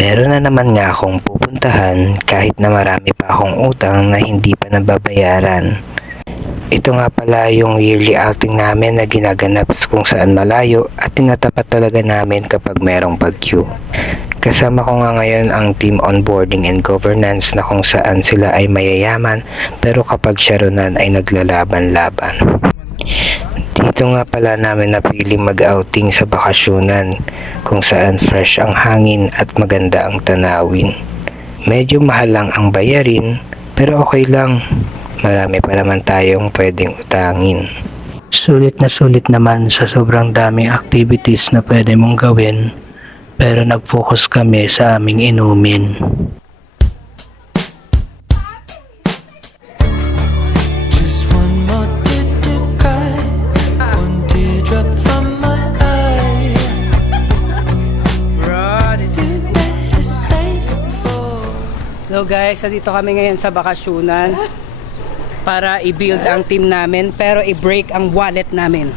Meron na naman nga akong pupuntahan kahit na marami pa akong utang na hindi pa nababayaran. Ito nga pala yung yearly outing namin na ginaganap kung saan malayo at tinatapat talaga namin kapag merong bagyo. Kasama ko nga ngayon ang team onboarding and governance na kung saan sila ay mayayaman pero kapag sharonan ay naglalaban-laban. Dito nga pala namin napili mag-outing sa bakasyunan kung saan fresh ang hangin at maganda ang tanawin. Medyo mahal lang ang bayarin pero okay lang. Marami pa naman tayong pwedeng utangin. Sulit naman sa sobrang daming activities na pwede mong gawin pero nag-focus kami sa aming inumin. Hello guys, dito kami ngayon sa bakasyunan para i-build ang team namin pero i-break ang wallet namin.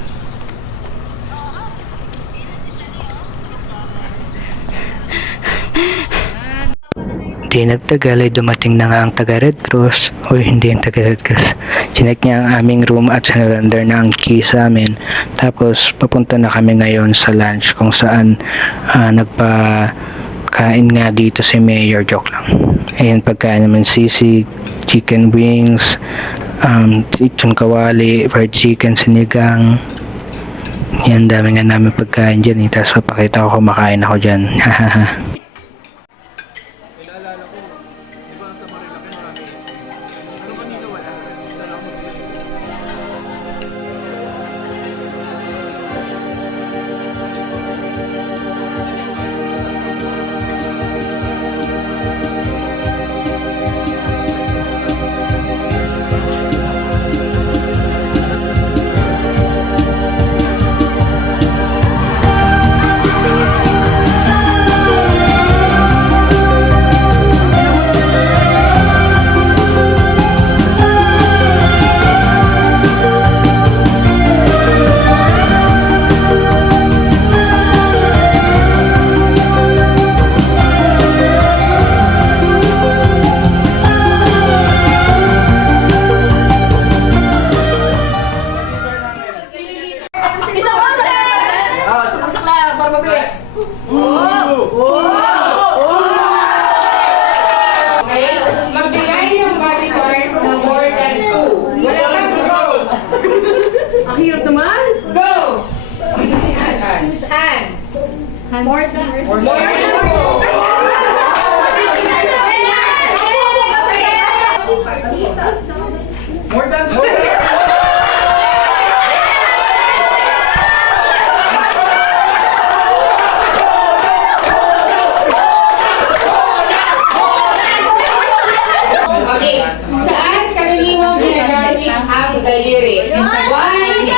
Di nagtagal ay dumating na nga ang taga Red Cross o hindi ang taga Red Cross. Chinek niya ang aming room at sinurrender na ang key sa amin. Tapos papunta na kami ngayon sa lunch kung saan nagpakain nga dito si Mayor. Joke lang. Ayan, pagkain naman sisig, chicken wings, chicken kawali, fried chicken, sinigang. Yan, dami nga namin pagkain dyan. Tapos papakita ko kumakain ako dyan. More than saan karaniwang ginagamit ang daliri? One is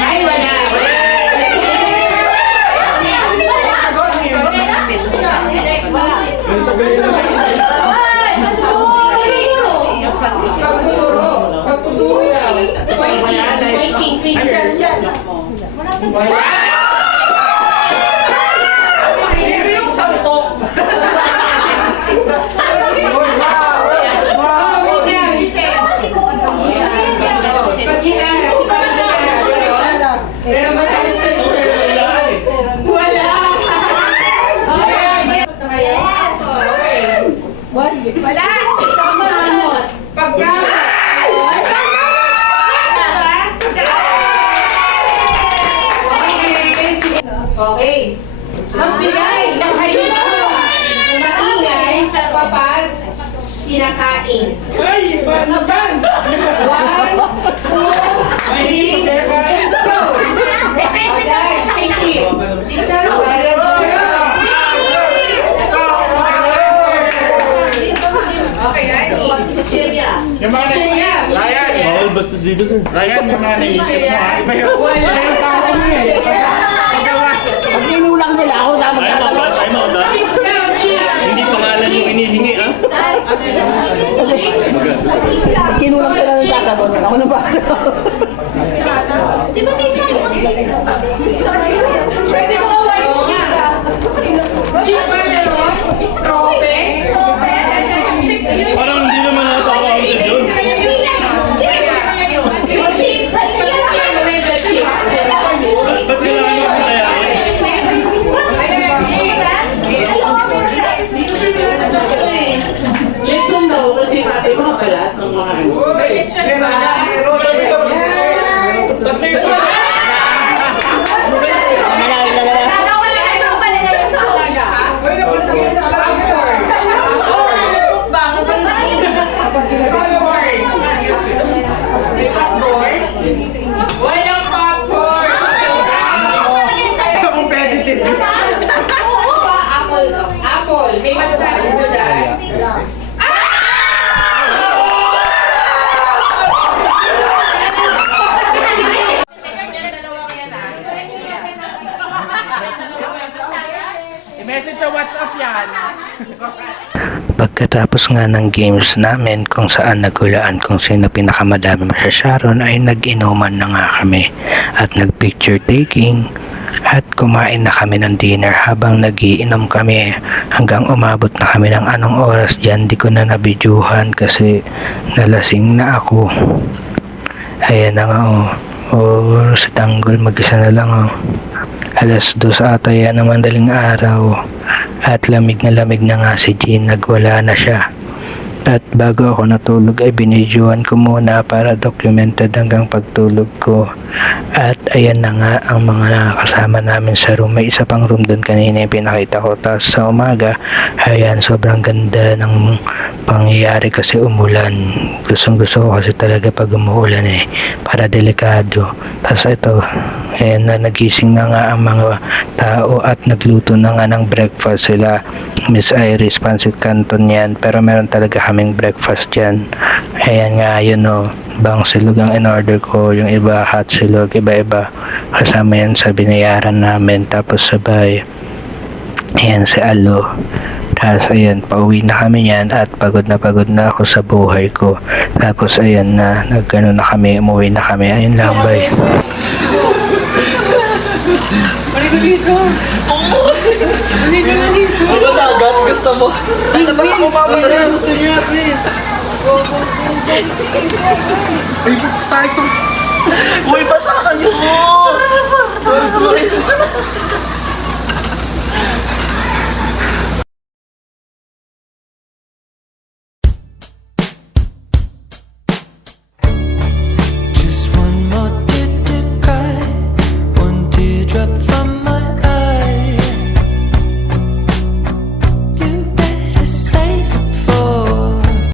ay, wala. Wala! Sama ano? Pag-brown! Okay. Magbigay ng hayuda. Maingay sa kapag kinakain. Ay! Banagan! 1, 2, 3, go! Yung mga Ryan! Bawal bastos dito, sir. Ryan, yung mga naisip mo ha? Iba yung tao niya eh. Pag tinulang sila, ako dapat Time out, ha? Time out, ha? Hindi pangalan yung inihingi, ha? pag tinulang sila ng sasabon, ako na ba? Di ba si Pwede mo kawain niya. Chief Valero, Trope. Parang hindi naman nakaka-counted yun. Ba't kailangan nyo patayain? Lechon daw kasi pati mga balat ng mga ano. Walang popcorn. Competitive. Apple. May masasabi ko dyan. I-message sa WhatsApp yan. Pagkatapos nga ng games namin kung saan naghulaan kung sino pinakamadami masasyaron ay nag-inuman na nga kami at nag-picture taking at kumain na kami ng dinner habang nagiinom kami hanggang umabot na kami ng anong oras dyan. Di ko na nabidyuhan kasi nalasing na ako. Ayan na nga sa tanggol mag-isa na lang 2:00 ata yan ng madaling araw at lamig na nga si Jean, nagwala na siya. At bago ako natulog ay binidyohan ko muna para documented hanggang pagtulog ko. At ayan na nga ang mga nakakasama namin sa room. May isa pang room doon kanina yung pinakita ko. Tapos sa umaga, ayan, sobrang ganda ng pangyayari kasi umulan. Gustong gusto ko kasi talaga pag umuulan para delikado. Tapos ito, ayan na, nagising na nga ang mga tao at nagluto na nga ng breakfast sila. Miss Iris, pancit canton yan, pero meron talaga kaming breakfast dyan. Ayan nga, yun bang silog ang in-order ko, yung iba hot silog, iba-iba kasama yan sa binayaran namin. Tapos sabay, ayan si Alo. Tapos ayan, pauwi na kami yan at pagod na ako sa buhay ko. Tapos ayan na, nagano na kami, umuwi na kami. Ayun lang, bye. Ano ba agad? Gusto mo? Basta ko mamaya. Gusto niya, please. Ay, sa isang... Uy, basa ka